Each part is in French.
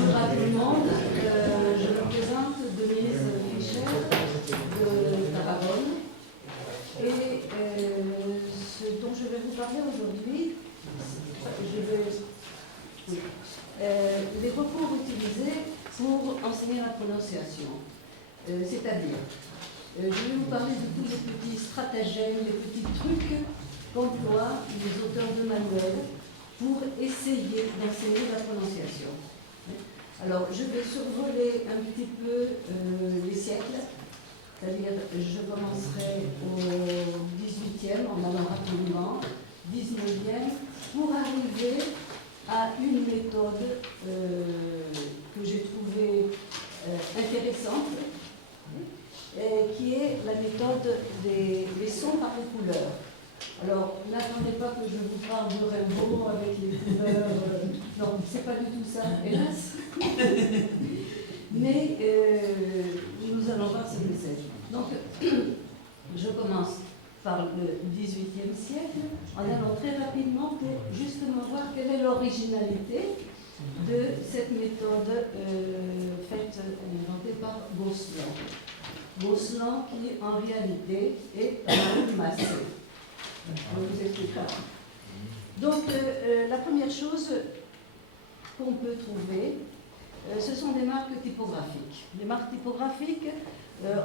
Bonjour à tout le monde. Je me présente Denise Fischer de Tarragone. Et ce dont je vais vous parler aujourd'hui, les recours utilisés pour enseigner la prononciation. C'est-à-dire, je vais vous parler de tous les petits stratagèmes, les petits trucs qu'emploient les auteurs de manuels pour essayer d'enseigner la prononciation. Alors, je vais survoler un petit peu les siècles, c'est-à-dire je commencerai au 18e, en allant rapidement, 19e, pour arriver à une méthode que j'ai trouvée intéressante, qui est la méthode des sons par les couleurs. Alors, n'attendez pas que je vous parle de Rimbaud avec les couleurs. Non, c'est pas du tout ça, hélas. Mais nous allons voir ce que c'est. Donc, je commence par le XVIIIe siècle, en allant très rapidement pour justement voir quelle est l'originalité de cette méthode inventée par Gosselin. Gosselin qui, en réalité, est un massé. Je vous explique pas. Donc, la première chose qu'on peut trouver, ce sont des marques typographiques. Les marques typographiques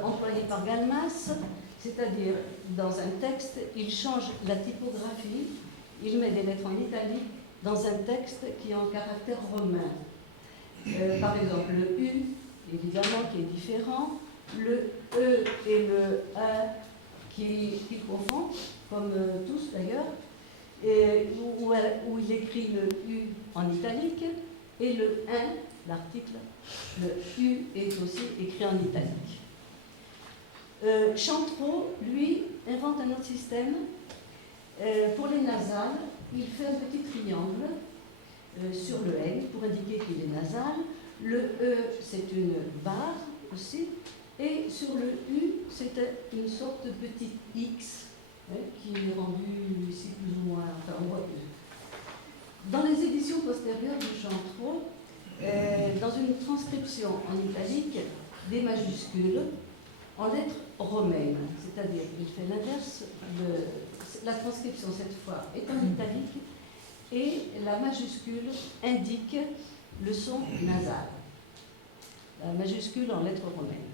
employées par Galmas, c'est-à-dire dans un texte, il change la typographie, il met des lettres en italique dans un texte qui est en caractère romain. Par exemple, le U, évidemment, qui est différent, le E et le A qui confondent, comme tous d'ailleurs, où il écrit le U en italique, et le 1, l'article, le U est aussi écrit en italique. Chantreau, lui, invente un autre système. Pour les nasales, il fait un petit triangle sur le N pour indiquer qu'il est nasal. Le E, c'est une barre aussi. Et sur le U, c'est une sorte de petit X qui est rendu ici plus ou moins. Enfin, on voit que. Dans les éditions postérieures de Chantreau, dans une transcription en italique, des majuscules en lettres romaines, c'est-à-dire il fait l'inverse de la transcription cette fois est en italique et la majuscule indique le son nasal. La majuscule en lettres romaines.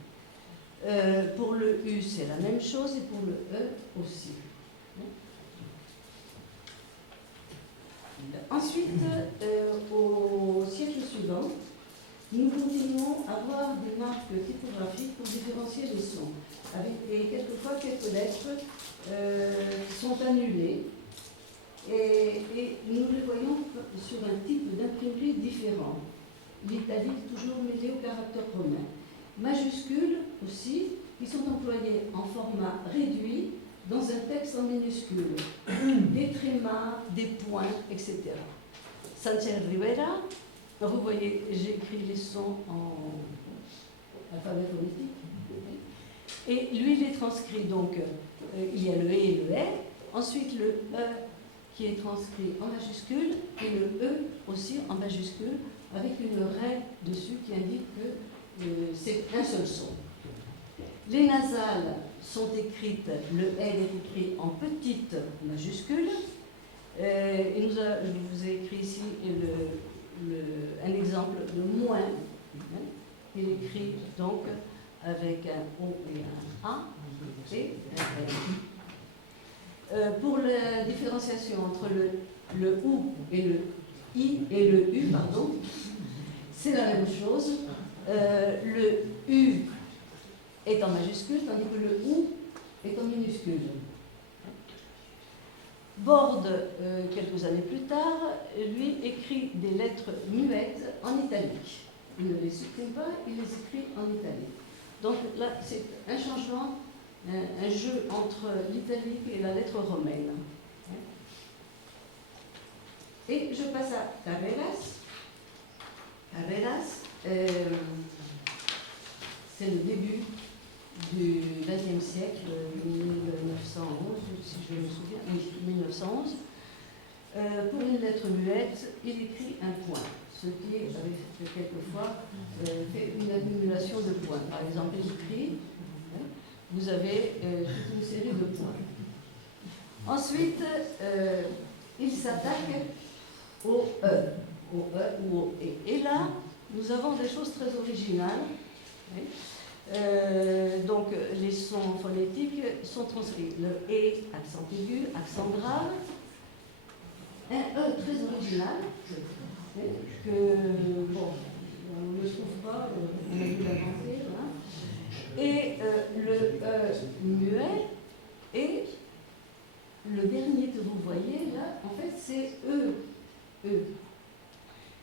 Pour le U, c'est la même chose et pour le E aussi. Ensuite, au siècle suivant, nous continuons à voir des marques typographiques pour différencier les sons. Et quelquefois, quelques lettres sont annulées et nous les voyons sur un type d'imprimerie différent. L'italique toujours mêlé au caractère romain. Majuscules aussi, qui sont employées en format réduit dans un texte en minuscule. Des trémas, des points, etc. Sanchez Rivera, vous voyez, j'écris les sons en alphabet phonétique. Et lui, il est transcrit, donc, il y a le E et le R. Ensuite, le E qui est transcrit en majuscule et le E aussi en majuscule avec une raie dessus qui indique que c'est un seul son. Les nasales sont écrites, le L est écrit en petite majuscule. Et je vous ai écrit ici un exemple de moins. Il est écrit donc avec un O et un A et un L. Pour la différenciation entre le OU et le I et le U, pardon, c'est la même chose. Le U est en majuscule, tandis que le OU est en minuscule. Borde, quelques années plus tard, lui écrit des lettres muettes en italique. Il ne les supprime pas, il les écrit en italique. Donc là, c'est un changement, un jeu entre l'italique et la lettre romaine. Et je passe à Carreras. Carreras, c'est le début du XXe siècle, 1911, si je me souviens, oui, 1911. Pour une lettre muette, il écrit un point. ce qui avait quelquefois fait une accumulation de points. Par exemple, écrit, vous avez toute une série de points. Ensuite, il s'attaque au E ou au E. Et là, nous avons des choses très originales. Donc, les sons phonétiques sont transcrits. Le E, accent aigu, accent grave. Un E très original, que, bon, on ne le trouve pas, on a dû l'inventer. Voilà. Et le E muet. Et le dernier que vous voyez là, en fait, c'est E. E.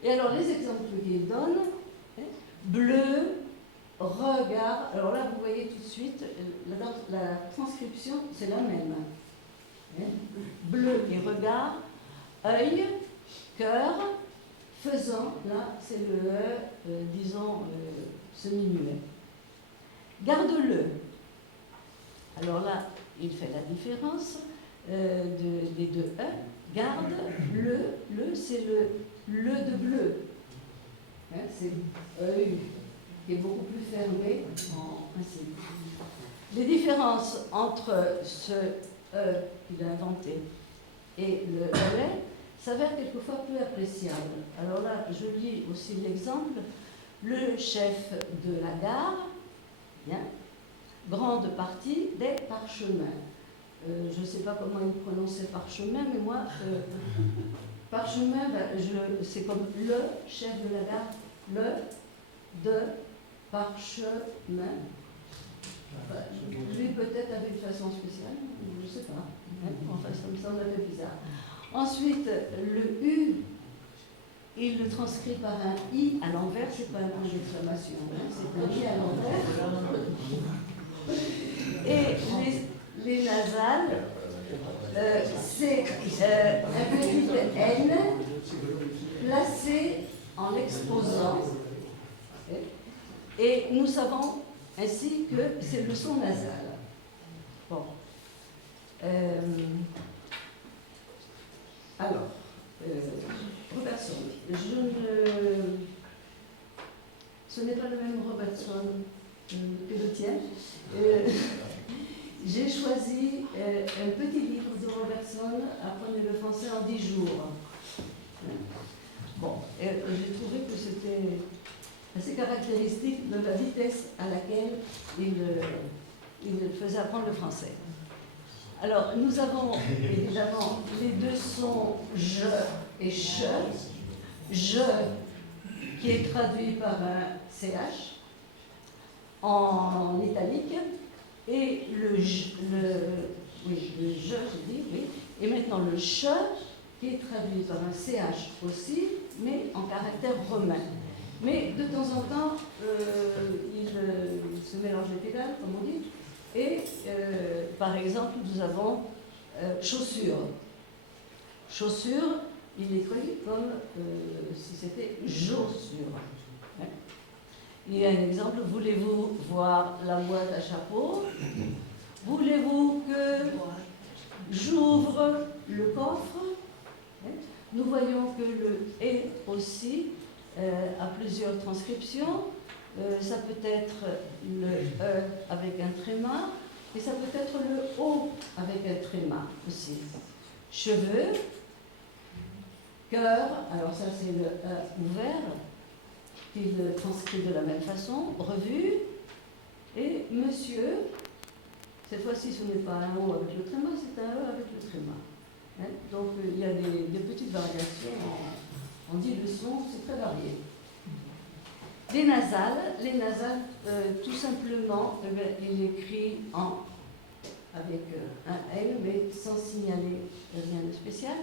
Et alors, les exemples qu'il donne, bleu, regard. Alors là, vous voyez tout de suite, la transcription, c'est la même. Bleu et regard, œil, cœur, faisant, là, c'est le E, disons, semi-muet. Garde-le. Alors là, il fait la différence des deux E. Garde, le, c'est le de bleu. C'est œil qui est beaucoup plus fermé en principe. Les différences entre ce E qu'il a inventé et le E s'avèrent quelquefois peu appréciables. Alors là, je lis aussi l'exemple. Le chef de la gare, bien, grande partie des parchemins. Je ne sais pas comment il prononçait parchemin, mais moi, parchemin, c'est comme le chef de la gare, le de parchemin. Enfin, lui, peut-être avec une façon spéciale, je ne sais pas. Enfin, ça me semble un peu bizarre. Ensuite, le U, il le transcrit par un I à l'envers, c'est pas un point d'exclamation, c'est un I à l'envers. Et les nasales, c'est un petit N placé en l'exposant. Et nous savons ainsi que c'est le son nasal. Bon. Alors, Robertson. Ce n'est pas le même Robertson que le tien. J'ai choisi un petit livre de Robertson, Apprenez le français en 10 jours. Bon, j'ai trouvé que c'était assez caractéristique de la vitesse à laquelle il faisait apprendre le français. Alors, nous avons évidemment les deux sons je et che. Je, qui est traduit par un CH en italique, et le je, j'ai dit, oui, et maintenant le che, qui est traduit par un CH aussi, mais en caractère romain. Mais de temps en temps, il se mélange les pédales, comme on dit, et par exemple, nous avons chaussure. Chaussure, il est traduit comme si c'était chaussure. Il y a un exemple, voulez-vous voir la boîte à chapeau? Voulez-vous que j'ouvre le coffre? Nous voyons que le « et » aussi a plusieurs transcriptions. Ça peut être le « e » avec un tréma, et ça peut être le « o » avec un tréma aussi. Cheveux, cœur, alors ça c'est le « e » ouvert, qu'il transcrit de la même façon, revue, et monsieur, cette fois-ci ce n'est pas un O avec le tréma, c'est un E avec le tréma. Donc il y a des petites variations en 10 leçons, c'est très varié. Les nasales, tout simplement, il écrit avec un L, mais sans signaler rien de spécial,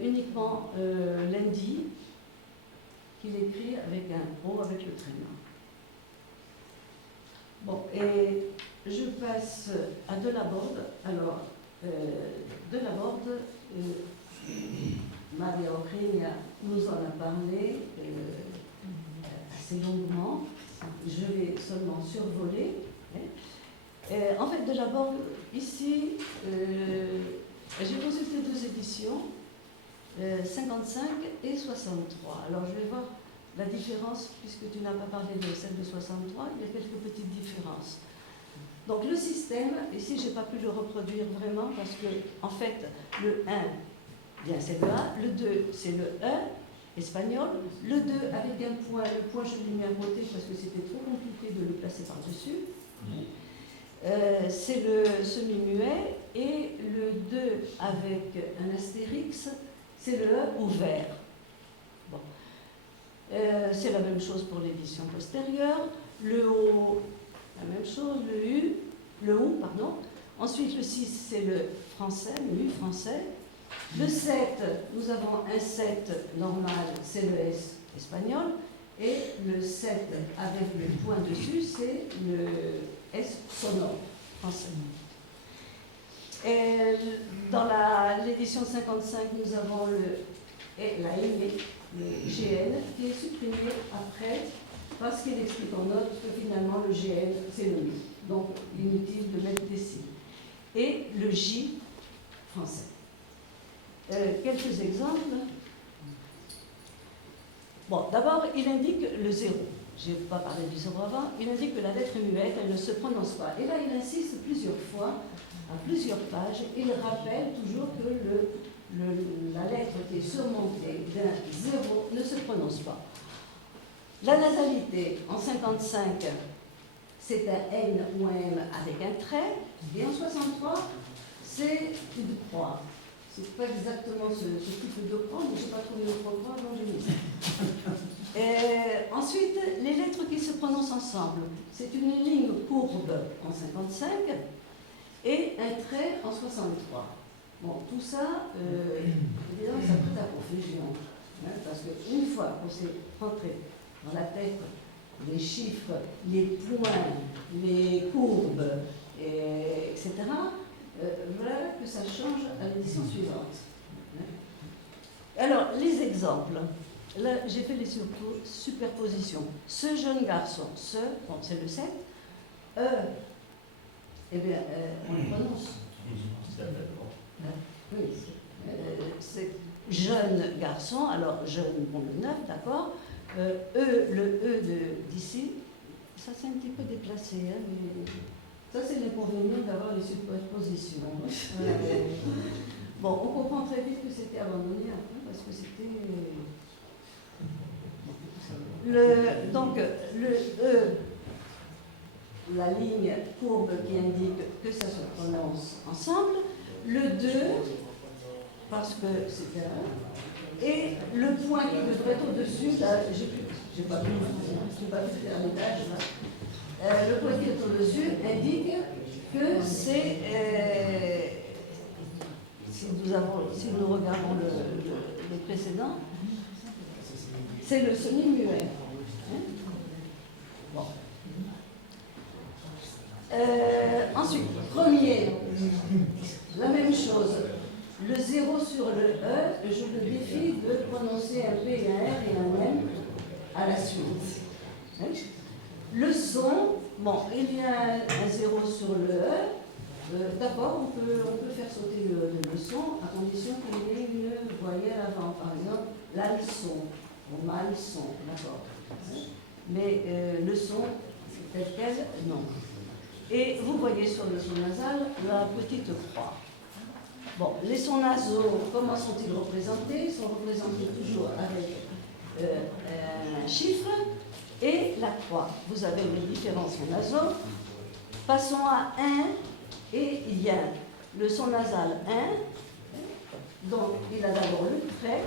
uniquement lundi, qu'il écrit avec un O avec le tréma. Bon, et je passe à Delaborde. Alors, Delaborde, Maria Eugenia nous en a parlé assez longuement. Je vais seulement survoler. En fait, Delaborde, ici, j'ai consulté 2 éditions. 55 et 63. Alors je vais voir la différence, puisque tu n'as pas parlé de celle de 63, il y a quelques petites différences. Donc le système, ici je n'ai pas pu le reproduire vraiment parce que en fait le 1, bien c'est le A, le 2 c'est le E espagnol, le 2 avec un point, le point je l'ai mis à côté parce que c'était trop compliqué de le placer par-dessus. C'est le semi-muet, et le 2 avec un astérix, c'est le E ouvert. Bon. C'est la même chose pour l'édition postérieure. Le O, la même chose, le OU, pardon. Ensuite, le 6, c'est le français, le U français. Le 7, nous avons un 7 normal, c'est le S espagnol. Et le 7 avec le point dessus, c'est le S sonore français. Et dans l'édition 55, nous avons la lignée, le GN, qui est supprimé après, parce qu'il explique en note que finalement le GN, c'est le MU. Donc, inutile de mettre des signes. Et le J français. Quelques exemples. Bon, d'abord, il indique le 0. Je n'ai pas parlé du 0 avant. Il indique que la lettre est muette, elle ne se prononce pas. Et là, il insiste plusieurs fois, à plusieurs pages, et il rappelle toujours que la lettre qui est surmontée d'un 0 ne se prononce pas. La nasalité, en 55, c'est un N ou un M avec un trait, et en 63, c'est une croix. C'est pas exactement ce type de croix, mais je n'ai pas trouvé de croix, donc j'ai mis ça. Ensuite, les lettres qui se prononcent ensemble, c'est une ligne courbe en 55 et un trait en 63. Bon, tout ça, évidemment, ça prête à confusion, hein, parce qu'une fois qu'on s'est rentré dans la tête les chiffres, les points, les courbes, etc., voilà que ça change à l'édition suivante. Alors, les exemples. Là, j'ai fait les superpositions. Ce jeune garçon, bon, c'est le 7. Eh bien, on le prononce. Oui, c'est jeune garçon, alors jeune, bon, le 9, d'accord. Le E d'ici, ça c'est un petit peu déplacé, hein, mais ça c'est l'inconvénient d'avoir les superpositions. Bon, on comprend très vite que c'était abandonné après, parce que c'était... Donc, le E, la ligne courbe qui indique que ça se prononce ensemble, le 2, parce que c'est un, et le point qui devrait être au-dessus, là, j'ai pas pu faire l'étage, là. Le point qui est au-dessus indique que c'est, si nous regardons le précédent, c'est le semi-muet. Bon. Ensuite, premier, la même chose. Le 0 sur le E, je le défie de prononcer un P, un R et un M à la suite. Le son, bon, il y a un 0 sur le E. D'abord, on peut faire sauter le son à condition qu'il y ait une voyelle avant. Par exemple, la leçon. On a le son, d'accord. Mais le son, tel quel, non. Et vous voyez sur le son nasal la petite croix. Bon, les sons nasaux, comment sont-ils représentés? Ils sont représentés toujours avec un chiffre et la croix. Vous avez les différents sons nasaux. Passons à 1, et il y a le son nasal 1. Donc, il a d'abord le trait.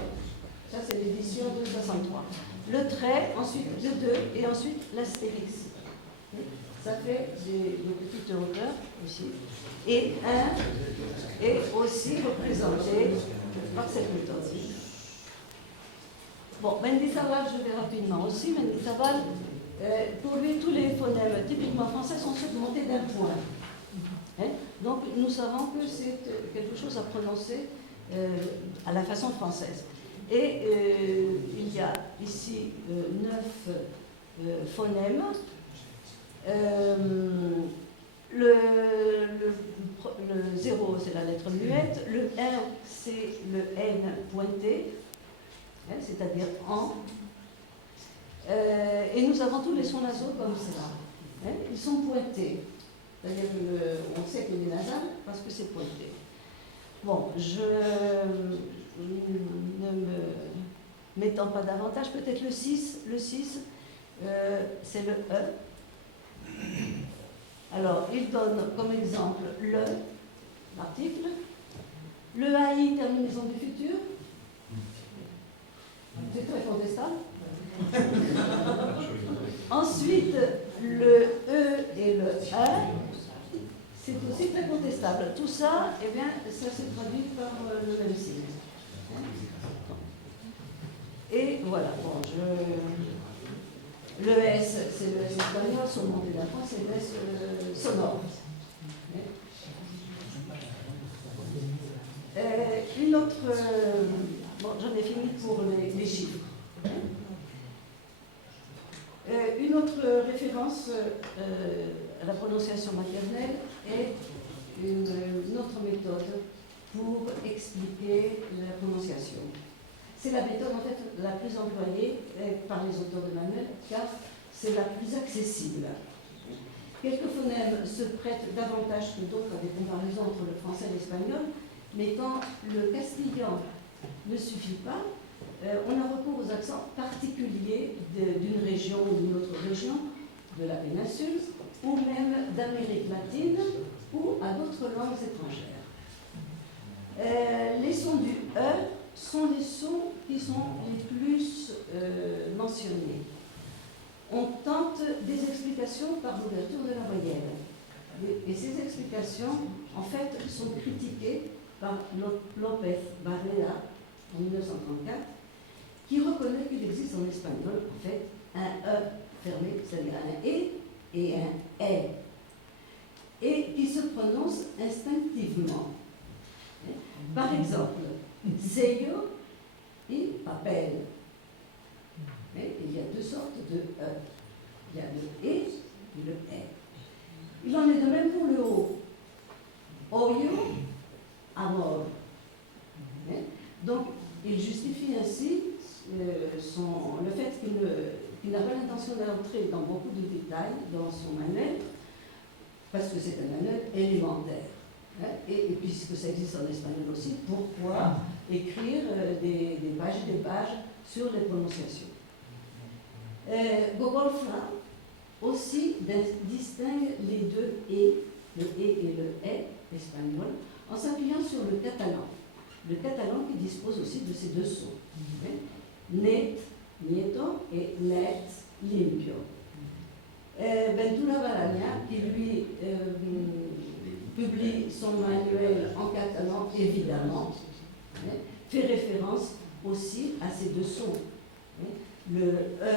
Ça, c'est l'édition de 63. Le trait, ensuite le 2, et ensuite l'astérix. Ça fait des petites hauteurs aussi. Et 1 est aussi représenté par cette méthode. Bon, Mendizábal, je vais rapidement aussi. Mendizábal, pour lui, tous les phonèmes typiquement français sont surmontés d'un point. Hein? Donc, nous savons que c'est quelque chose à prononcer à la façon française. Et il y a ici 9 phonèmes. Le 0, c'est la lettre muette. Le 1, c'est le N pointé, hein, c'est-à-dire en. Et nous avons tous les sons nasaux comme cela. Hein, ils sont pointés. C'est-à-dire qu'on sait qu'il est nasal parce que c'est pointé. Bon, je ne m'étends pas davantage. Peut-être le 6. Le 6, c'est le E. Alors, il donne comme exemple le, l'article, le AI, terminaison du futur. C'est très contestable. Ensuite, le E et le E, c'est aussi très contestable. Tout ça, eh bien, ça se traduit par le même signe. Et voilà, bon, le S, c'est le S espagnol, son nom de la France, c'est le S sonore. Une autre... bon, j'en ai fini pour les chiffres. Une autre référence à la prononciation maternelle est une autre méthode pour expliquer la prononciation. C'est la méthode en fait la plus employée par les auteurs de manuels car c'est la plus accessible. Quelques phonèmes se prêtent davantage que d'autres à des comparaisons entre le français et l'espagnol, mais quand le castillan ne suffit pas, on a recours aux accents particuliers d'une région ou d'une autre région de la péninsule, ou même d'Amérique latine, ou à d'autres langues étrangères. Les sons du E sont les sons qui sont les plus mentionnés. On tente des explications par l'ouverture de la voyelle. Et ces explications, en fait, sont critiquées par López Barrera en 1934, qui reconnaît qu'il existe en espagnol, en fait, un E fermé, c'est-à-dire un E et un E, et qui se prononce instinctivement. Par exemple, sello et papel. Mais il y a deux sortes de E. Il y a le E et le E. Il en est de même pour le O. Oyo, amor. Donc, il justifie ainsi le fait qu'il n'a pas l'intention d'entrer dans beaucoup de détails dans son manuel, parce que c'est un manuel élémentaire. Et puisque ça existe en espagnol aussi, pourquoi écrire des pages et des pages sur les prononciations? Gogol Fla aussi distingue les deux E, le E et le E espagnol, en s'appuyant sur le catalan. Le catalan qui dispose aussi de ces deux sons. Net, nieto, et net, limpio. Ventura Balagna, qui lui publie son manuel en catalan, évidemment, fait référence aussi à ces deux sons. Le E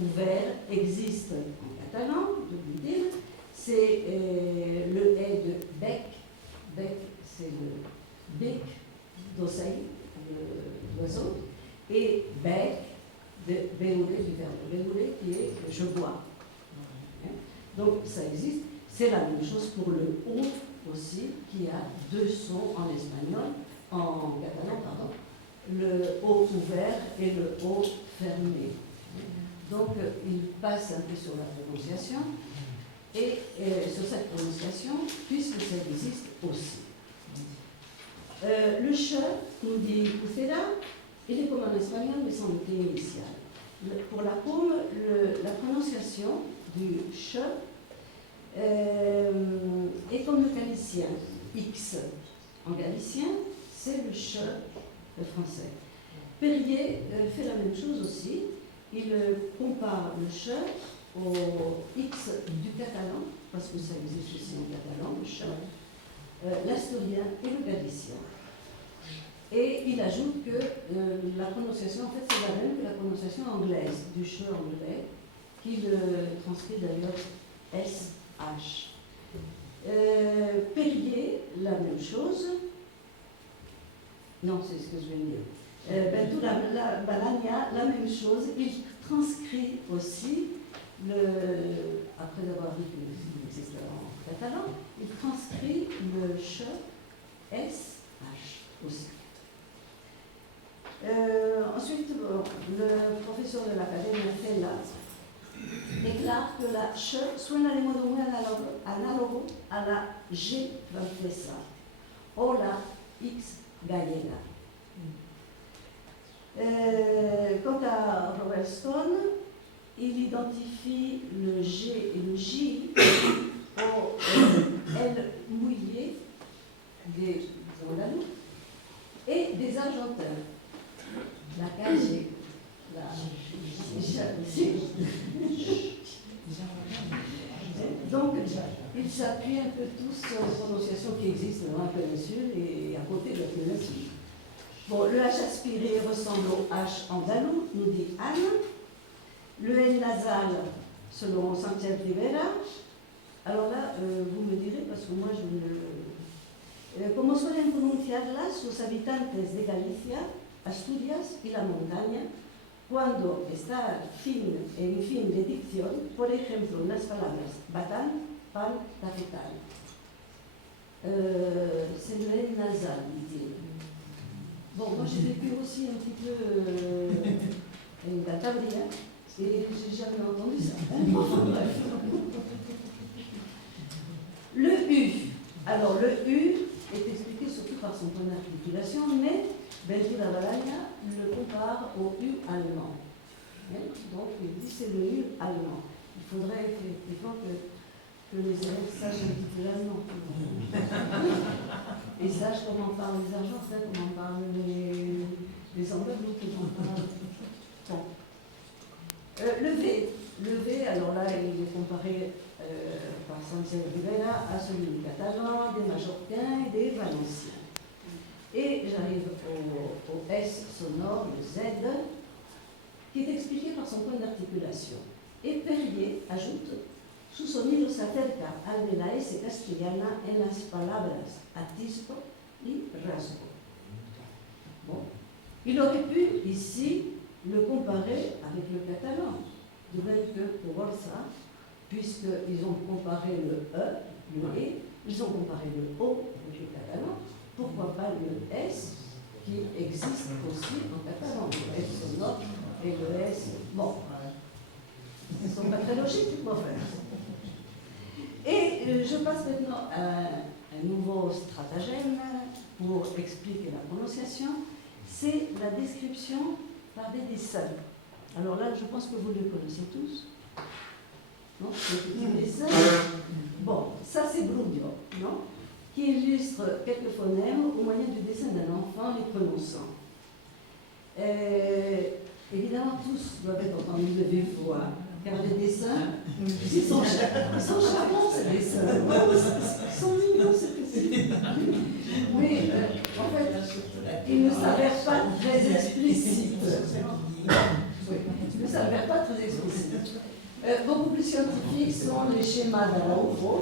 ouvert existe en catalan, je vous le dire, c'est le E de bec. Bec, c'est le bec d'oseille, l'oiseau, et bec de beure, du verbe beure, qui est je bois. Donc ça existe. C'est la même chose pour le O aussi, qui a deux sons en espagnol, en catalan, pardon, le O ouvert et le O fermé. Donc il passe un peu sur la prononciation et sur cette prononciation, puisque ça existe aussi. Le che, nous dit Uceda, il est comme en espagnol, mais sans le T initial. Pour la paume, la prononciation du che est comme le galicien. X en galicien, c'est le che français. Perrier fait la même chose aussi. Il compare le che au X du catalan, parce que ça existe aussi en catalan, le che, l'asturien et le galicien. Et il ajoute que la prononciation, en fait, c'est la même que la prononciation anglaise, du che anglais, qu'il transcrit d'ailleurs SH. Perrier, la même chose. Non, c'est ce que je viens de dire. Ventura Balagna, la même chose. Il transcrit aussi, après avoir dit qu'il existait en catalan, il transcrit le che SH aussi. Ensuite, le professor de l'Academia CELA déclare que la ch suena de modo muy análogo a la G francesa o la X gallega. Quant à Robert Stone, il identifie le G et le J au L mouillé des Andalous et des Argentins. La calle, donc, ils s'appuient un peu tous sur les prononciations qui existent dans la péninsule et à côté de la péninsule. Bon, le H aspiré ressemble au H andalou, nous dit Anne. Le N nasal, selon Sánchez Rivera. Alors là, vous me direz, parce que moi je ne... Como suelen pronunciarlas los habitantes de Galicia, Asturias y la montaña, cuando está en fin de dicción, por ejemplo, en las palabras batán, pan, tafetal. C'est le N nasal, dit-il. Bon, moi j'ai vécu aussi un petit peu en Cantabria, et j'ai jamais entendu ça. Enfin bref. Le U. Alors le U est expliqué surtout par son point d'articulation, mais Beltrán Balaña le compare au U allemand. Donc il dit c'est le U allemand. Il faudrait effectivement que les élèves sachent un petit peu l'allemand. Et sachent comment parlent les Argentins, comment parlent les Andalous, comment parlent... Bon. Le V, alors là, il est comparé par Sánchez Rivera à celui des Catalans, des Majorquins et des Valenciens. Et j'arrive au S sonore, le Z, qui est expliqué par son point d'articulation. Et Perrier ajoute: su sonido se acerca al de la S castellana en las palabras atisbo y rasgo. Bon. Il aurait pu ici le comparer avec le catalan, de même que pour Borsa, puisqu'ils ont comparé le E, le E, ils ont comparé le O avec le catalan, pourquoi pas le S qui existe aussi en catalan, le S sonore et le S. Bon, ils ne sont pas très logiques, pour faire. Et je passe maintenant à un nouveau stratagème pour expliquer la prononciation, c'est la description par des dessins. Alors là, je pense que vous le connaissez tous. Non, les dessins. Bon, ça c'est Brudio, non, qui illustre quelques phonèmes au moyen du dessin d'un enfant les prononçant. Évidemment, tous doivent être entendus de vive voix, car les dessins, ils sont charmants, ces dessins. Ils sont mignons, c'est possible. Mais en fait, ils ne s'avèrent pas très explicites. Oui, ils ne s'avèrent pas très explicites. Beaucoup plus scientifiques sont les schémas d'Araujo,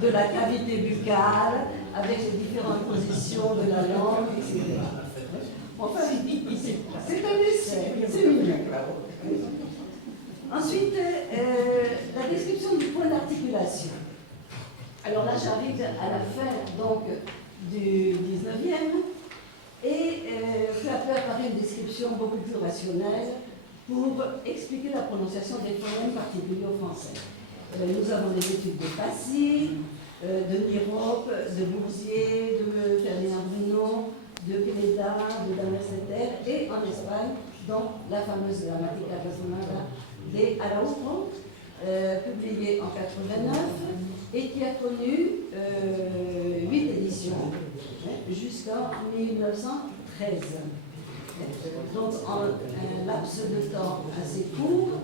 de la cavité buccale, avec les différentes positions de la langue, etc. Enfin, c'est un essai, c'est mignon. Ensuite, la description du point d'articulation. Alors là, j'arrive à la fin donc, du 19e, et peu à peu apparaît une description beaucoup plus rationnelle pour expliquer la prononciation des phonèmes particuliers au français. Nous avons des études de Passy, de Nirop, de Boursier, de Ferdinand Bruno, de Pineda, de Damerceter, et en Espagne, donc la fameuse Gramática Razonada de Araujo, publiée en 89, et qui a connu 8 éditions jusqu'en 1913. Donc en un laps de temps assez court,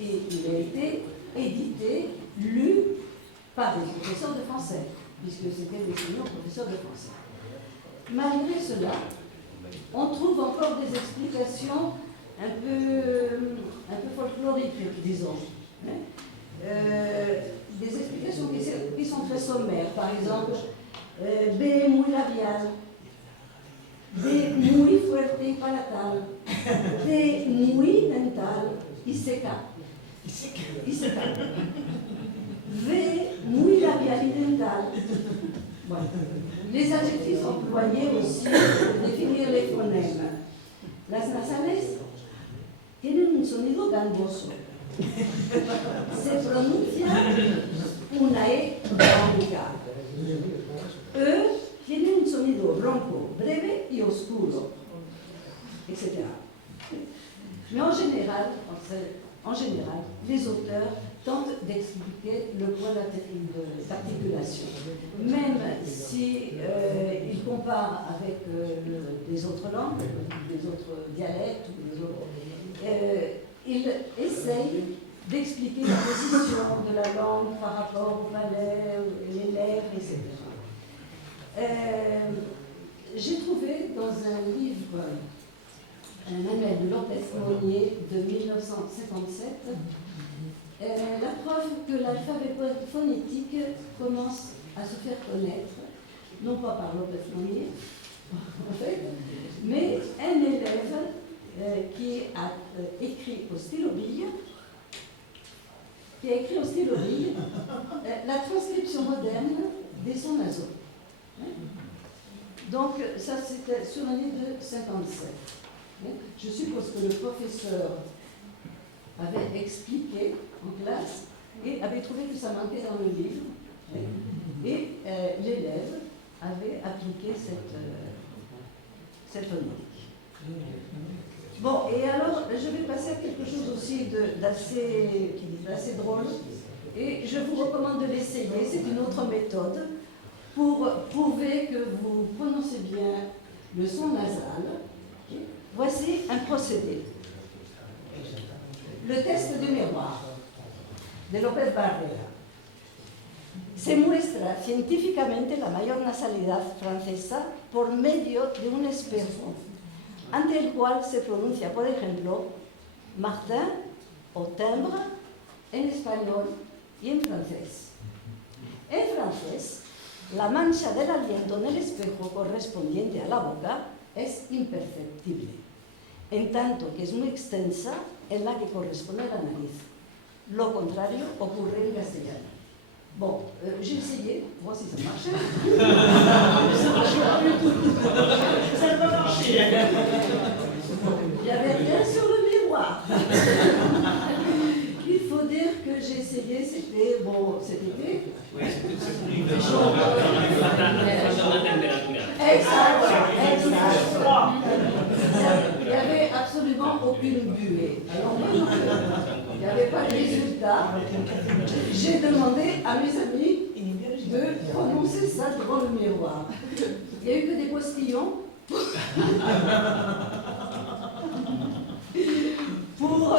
et il a été édité, lu par des professeurs de français, puisque c'était des seniors professeurs de français. Malgré cela, on trouve encore des explications un peu folkloriques, disons. Des explications qui sont très sommaires. Par exemple, B muy labial, D muy fuerte y palatal, D muy dental y seca. V muy labial y dental. Bueno, Les adjectifs employés aussi pour définir les phonèmes. Las nasales tienen un sonido gangoso. Se pronuncia una E blanca. Tiene un sonido ronco, breve y oscuro, etc. Mais en général, les auteurs tentent d'expliquer le point d'articulation. Même si ils comparent avec les autres langues, les autres dialectes, ils essayent d'expliquer la position de la langue par rapport au palais, les lèvres, etc. J'ai trouvé dans un livre, un manuel de Lopez-Monnier de 1957, la preuve que l'alphabet phonétique commence à se faire connaître, non pas par Lopez-Monnier, en fait, mais un élève qui a écrit au stylo bille, la transcription moderne des sons nasaux. Donc, ça c'était sur l'année de 57. Je suppose que le professeur avait expliqué en classe et avait trouvé que ça manquait dans le livre. Et l'élève avait appliqué cette phonétique. Bon, et alors, je vais passer à quelque chose aussi d'assez drôle. Et je vous recommande de l'essayer. C'est une autre méthode pour prouver que vous prononcez bien le son nasal. Voici un procédé. Le test de miroir de López Barrera. Se muestra científicamente la mayor nasalidad francesa por medio de un espejo, ante el cual se pronuncia, por ejemplo, Martin o timbre en español y en francés. En francés, la mancha del aliento en el espejo correspondiente a la boca es imperceptible, en tanto que es muy extensa en la que corresponde a la nariz. Lo contrario ocurre en castellano. Bon, j'ai essayé, voir si ça marchait. Ça ne va marcher. Il n'y avait rien sur le miroir. Il faut dire que j'ai essayé, c'était, bon, cet été. Oui, c'est chaud. Exact. Il n'y avait absolument aucune buée. Alors, il n'y avait pas de résultat. J'ai demandé à mes amis de prononcer ça devant le miroir. Il n'y a eu que des postillons pour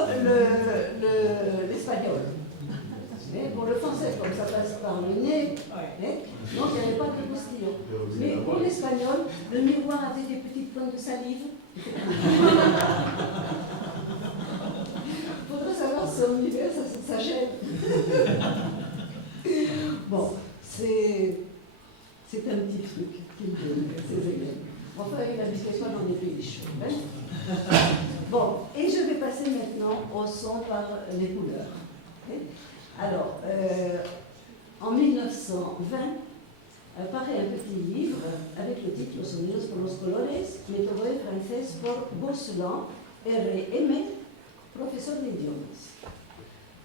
l'espagnol. Mais pour le français, comme ça passe par le nez, donc il n'y avait pas de postillons. Mais pour l'espagnol, le miroir avait des petites pointes de salive. Il faudrait savoir si en hiver ça gêne. Bon, c'est un petit truc qu'il donne à ses élèves. Enfin, il a dit que soit dans des pays chauds. Hein? Bon, et je vais passer maintenant au son par les couleurs. Alors, en 1920, paraît un petit livre avec le titre Sonidos por los colores, méthode française por Gosselin, R.M., professeur d'idiomes.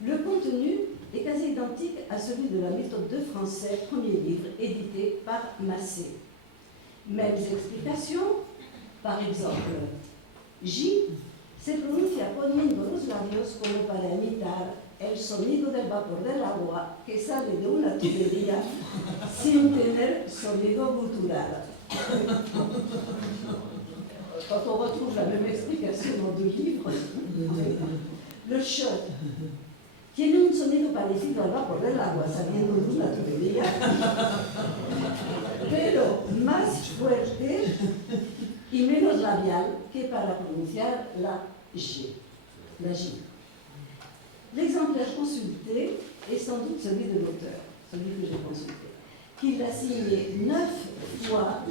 Le contenu est quasi identique à celui de la méthode de français, premier livre, édité par Massé. Mêmes explications, par exemple, J se pronuncia poniendo los labios como para imitar el sonido del vapor del agua que sale de una tubería sin tener sonido gutural. Quand on retrouve la même explication dans deux livres, le shot tiene un sonido parecido al vapor del agua saliendo de una tubería, pero más fuerte y menos labial que para pronunciar la G. L'exemplaire consulté est sans doute celui de l'auteur, celui que j'ai consulté, qui l'a signé 9 fois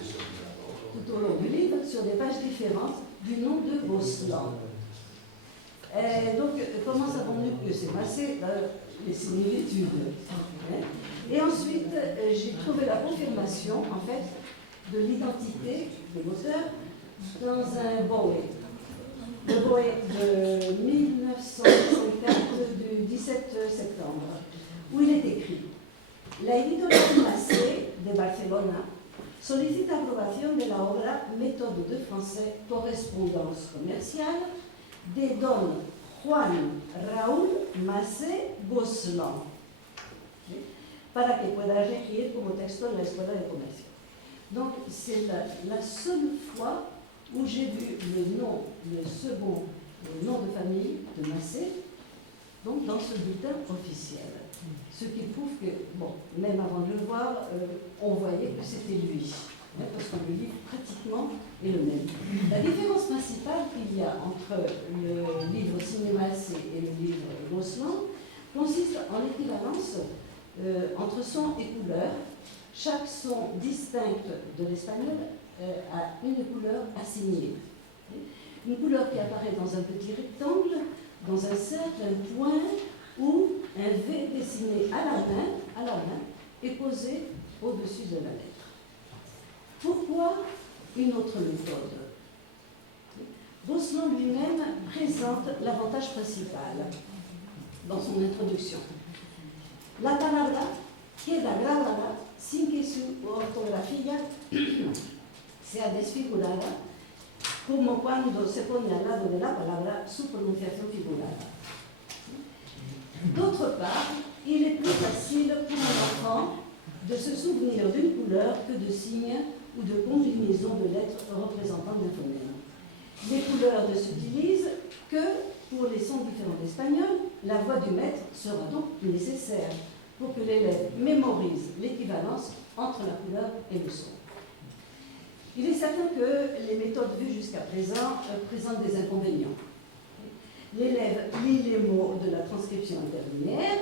tout au long du livre sur des pages différentes du nom de Gosselin. Donc, comment savons-nous que c'est Massé? Les similitudes. Et ensuite, j'ai trouvé la confirmation, en fait, de l'identité de l'auteur dans un Boé. Le Boé de 1964 du 17 septembre, où il est écrit La editorial Massé de Barcelona solicita aprobación de la obra Méthode de français correspondance commerciale de don Juan Raúl Massé Gosselin, para que pueda regir como texto en la Escuela de Comercio. Donc, c'est la seule fois où j'ai vu le nom de famille de Massé, donc dans ce bulletin officiel. Ce qui prouve que, bon, même avant de le voir, on voyait que c'était lui, parce que le livre pratiquement est le même. La différence principale qu'il y a entre le livre signé Massé et le livre Gosselin consiste en l'équivalence entre son et couleur. Chaque son distinct de l'espagnol a une couleur assignée. Une couleur qui apparaît dans un petit rectangle, dans un cercle, un point ou un V dessiné à la main et posé au-dessus de la lettre. Pourquoi une autre méthode? Gosselin lui-même présente l'avantage principal dans son introduction. La palabra queda grabada sin que su ortografía sea desfigurada, como cuando se pone al lado de la palabra su pronunciación figurada. D'autre part, il est plus facile pour un enfant de se souvenir d'une couleur que de signes ou de combinaisons de lettres représentant un phonème. Les couleurs ne s'utilisent que pour les sons différents d'espagnol. La voix du maître sera donc nécessaire pour que l'élève mémorise l'équivalence entre la couleur et le son. Il est certain que les méthodes vues jusqu'à présent présentent des inconvénients. L'élève lit les mots de la transcription interlinéaire,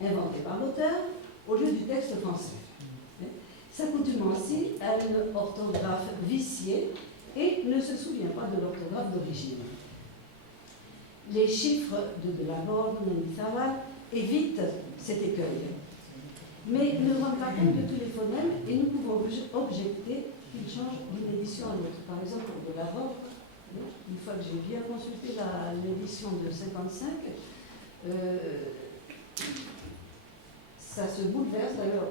inventée par l'auteur, au lieu du texte français, s'accoutumant ainsi à une orthographe viciée et ne se souvient pas de l'orthographe d'origine. Les chiffres de Laborde, Mendizábal évitent cet écueil, mais ne rendent pas compte de tous les phonèmes et nous pouvons objecter qu'ils changent d'une édition à l'autre. Par exemple, pour de Laborde, une fois que j'ai bien consulté l'édition de 55, ça se bouleverse. D'ailleurs,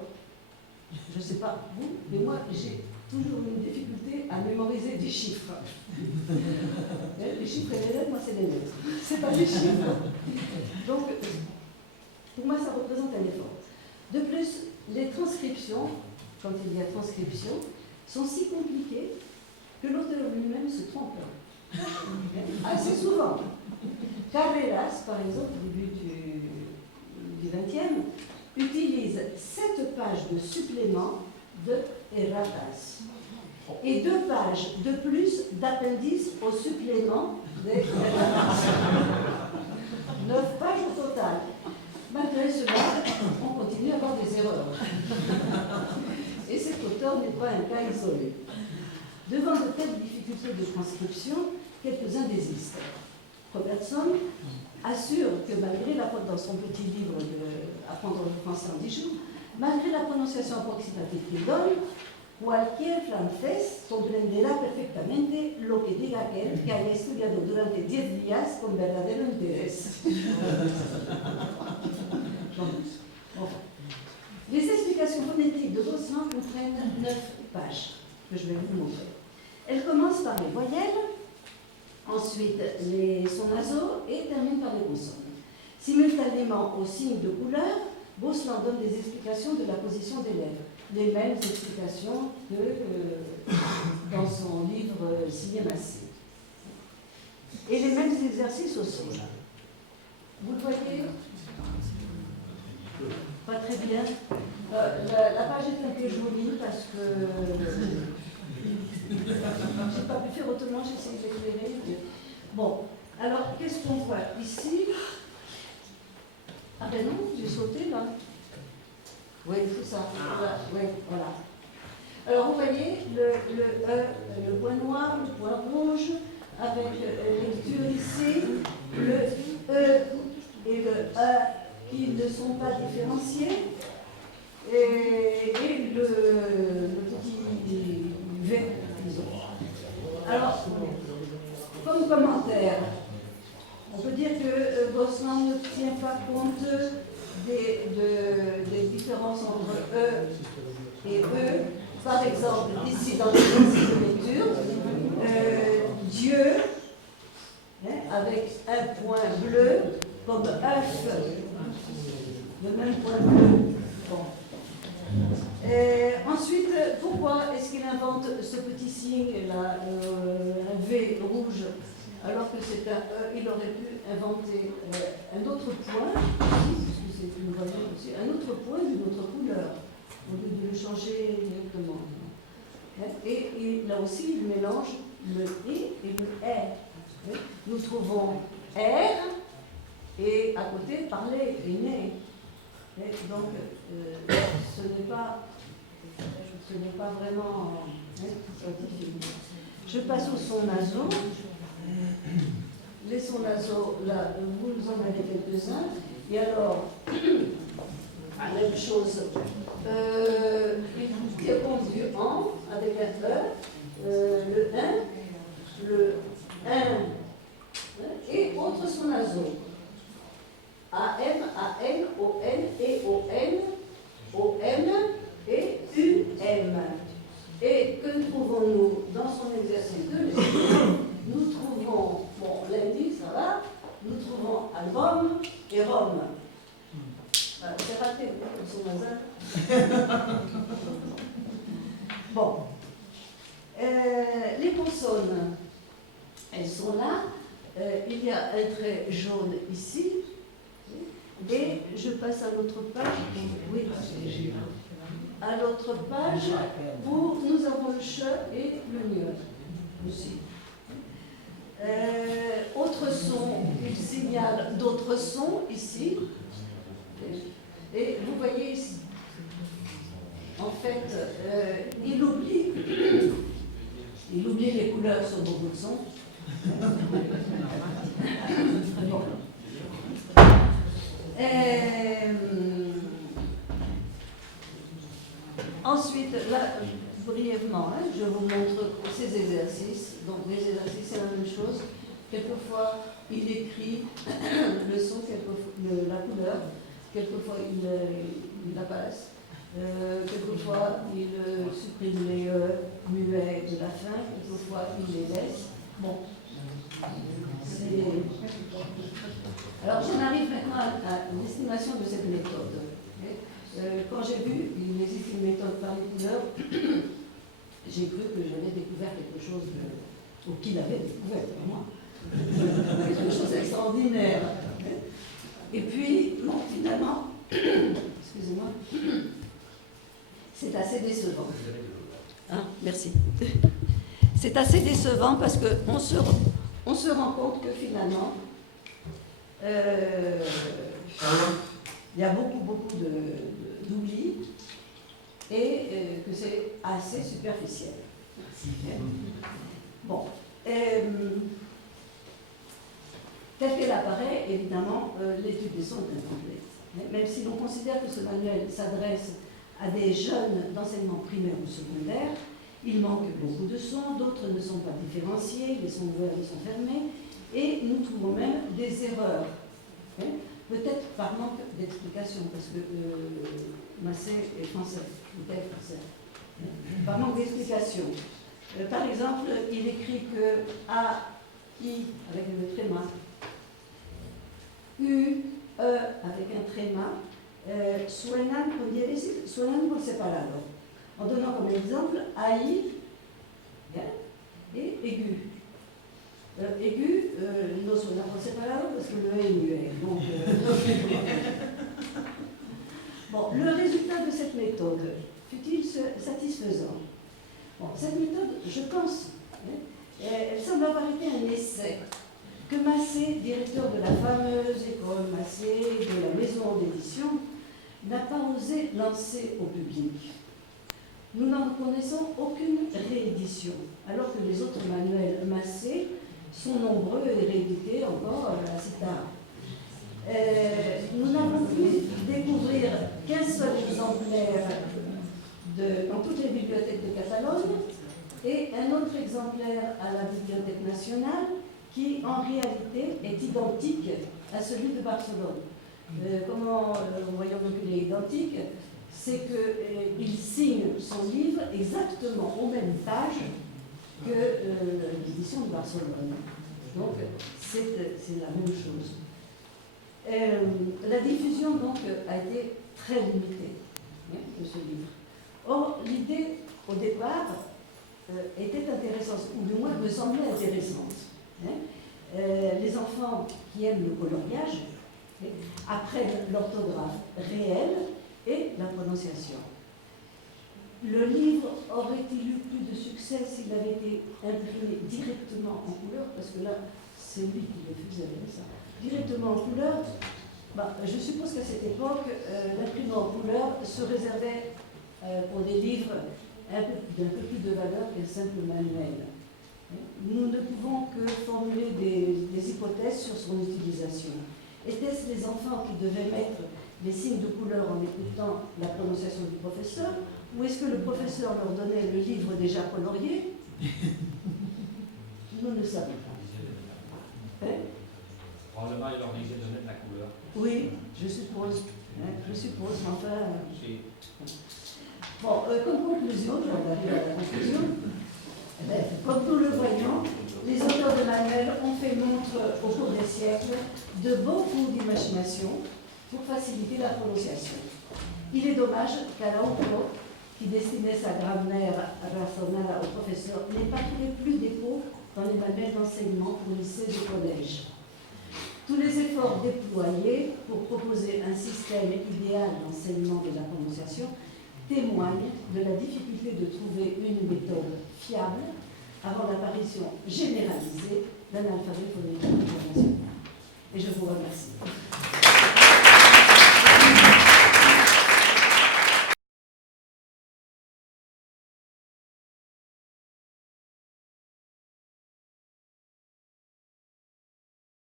je ne sais pas vous, mais moi j'ai toujours une difficulté à mémoriser des chiffres. Les chiffres et les lettres, moi c'est les lettres, c'est pas les chiffres. Donc, pour moi ça représente un effort. De plus, les transcriptions, quand il y a transcription, sont si compliquées que l'auteur lui-même se trompe. Assez souvent. Carreras, par exemple, au début du XXe, utilise 7 pages de supplément de erratas et 2 pages de plus d'appendices au supplément des erratas. 9 pages au total. Malgré cela, on continue à avoir des erreurs. Et cet auteur n'est pas un cas isolé. Devant de telles difficultés de transcription, quelques-uns désistent. Robertson assure que malgré la, dans son petit livre Apprendre le français en 10 jours, malgré la prononciation approximative qu'il donne, cualquier francés comprenderá perfectamente lo que diga aquel que haya estudiado durante 10 días con verdadero interés. Les explications phonétiques de Gosselin comprennent 9 pages, que je vais vous montrer. Elles commencent par les voyelles, ensuite les sons nasaux et terminent par les consonnes. Simultanément aux signes de couleur, Gosselin donne des explications de la position des lèvres, les mêmes explications que dans son livre signé Massé. Et les mêmes exercices aussi. Vous le voyez? Pas très bien. La page est un peu jolie parce que je n'ai pas pu faire autrement, j'ai essayé d'éclairer. Bon, alors qu'est-ce qu'on voit ici? Ah ben non, j'ai sauté là. Oui, c'est ça. Voilà. Ouais, voilà. Alors vous voyez le point noir, le point rouge, avec lecture ici, le E et le A qui ne sont pas différenciés, et le petit compte des différences entre E et E. Par exemple, ici dans l'exercice de lecture, Dieu, avec un point bleu, comme œuf, le même point bleu. Bon. Ensuite, pourquoi est-ce qu'il invente ce petit signe là, un V rouge, alors que c'est un E? Il aurait pu inventer un autre point, puisque c'est une voyelle aussi, un autre point d'une autre couleur, au lieu de le changer directement. Et là aussi, il mélange le I et le R. Nous trouvons R et à côté parler et né. Donc, ce n'est pas vraiment scientifique. Je passe aux sons nasaux. Les sons nasaux, là, vous en avez quelques-uns. Et alors, la même chose. Il répond du en avec un E, le 1, le 1 et autres sons nasaux. AM, AN, ON, EON, OM et UM. Et que trouvons-nous dans son exercice de lecture? Nous trouvons, bon, lundi, ça va, nous trouvons album et Rome. C'est raté, comme son hasard. Bon. Les consonnes, elles sont là. Il y a un trait jaune ici. Et je passe à l'autre page. Oui, à l'autre page où nous avons le che et le nye aussi. Autre son, il signale d'autres sons ici. Et vous voyez ici, en fait, il oublie les couleurs sur beaucoup de sons. Bon. Ensuite, là, brièvement, je vous montre ces exercices. Donc, les exercices, c'est la même chose. Quelquefois, il écrit le son, la couleur. Quelquefois, il la passe. Quelquefois, il supprime les muets de la fin. Quelquefois, il les laisse. Bon. Alors, j'en arrive maintenant à l'estimation de cette méthode. Quand j'ai vu qu'il existe une méthode par les couleurs, j'ai cru que j'avais découvert quelque chose ou qu'il avait découvert pour moi. Quelque chose d'extraordinaire. Et puis, bon, finalement, excusez-moi, c'est assez décevant. Hein, merci. C'est assez décevant parce qu'on se rend compte que finalement, il y a beaucoup d'oubli et que c'est assez superficiel. Bon. Tel qu'elle apparaît, évidemment, l'étude des sons est incomplète. Même si l'on considère que ce manuel s'adresse à des jeunes d'enseignement primaire ou secondaire, il manque beaucoup de sons, d'autres ne sont pas différenciés, les sons ouverts sont fermés, et nous trouvons même des erreurs. Peut-être par manque d'explication, parce que Massé est français, peut-être français. Par manque d'explication. Par exemple, il écrit que A, I avec le tréma, U, E avec un tréma, suenan con diéresis, suenan con separado. En donnant comme exemple AI et aigu. Aigu, no suena con separado parce que le E est muet. Donc, bon, le résultat de cette méthode fut-il satisfaisant? Bon, cette méthode, je pense, elle semble avoir été un essai que Massé, directeur de la fameuse école Massé, de la maison d'édition, n'a pas osé lancer au public. Nous n'en connaissons aucune réédition, alors que les autres manuels Massé sont nombreux et réédités encore assez tard. Nous n'avons pu découvrir qu'un seul exemplaire dans toutes les bibliothèques de Catalogne et un autre exemplaire à la Bibliothèque nationale qui, en réalité, est identique à celui de Barcelone. voyons donc il est identique, c'est qu'il signe son livre exactement aux mêmes pages que l'édition de Barcelone. Donc c'est la même chose. La diffusion donc a été très limitée de ce livre. Or, l'idée au départ était intéressante, ou du moins me semblait intéressante. Les enfants qui aiment le coloriage apprennent l'orthographe réelle et la prononciation. Le livre aurait-il eu plus de succès s'il avait été imprimé directement en couleur, parce que là, c'est lui qui le faisait, ça. Directement en couleur, je suppose qu'à cette époque, l'imprimé en couleur se réservait pour des livres d'un peu plus de valeur qu'un simple manuel. Nous ne pouvons que formuler des hypothèses sur son utilisation. Étaient-ce les enfants qui devaient mettre les signes de couleur en écoutant la prononciation du professeur, ou est-ce que le professeur leur donnait le livre déjà colorié? Nous ne savons pas. Probablement, il leur disait de mettre la couleur. Oui, je suppose. Je suppose, mais enfin... Bon, comme conclusion, j'en arrive à la conclusion. Comme nous le voyons, les auteurs de manuels ont fait montre au cours des siècles de beaucoup d'imagination pour faciliter la prononciation. Il est dommage qu'Araujo, qui destinait sa grammaire razonada au professeur, n'ait pas trouvé plus d'écho dans les manuels d'enseignement pour lycées et collèges. Tous les efforts déployés pour proposer un système idéal d'enseignement de la prononciation témoignent de la difficulté de trouver une méthode fiable avant l'apparition généralisée d'un alphabet phonétique international. Et je vous remercie.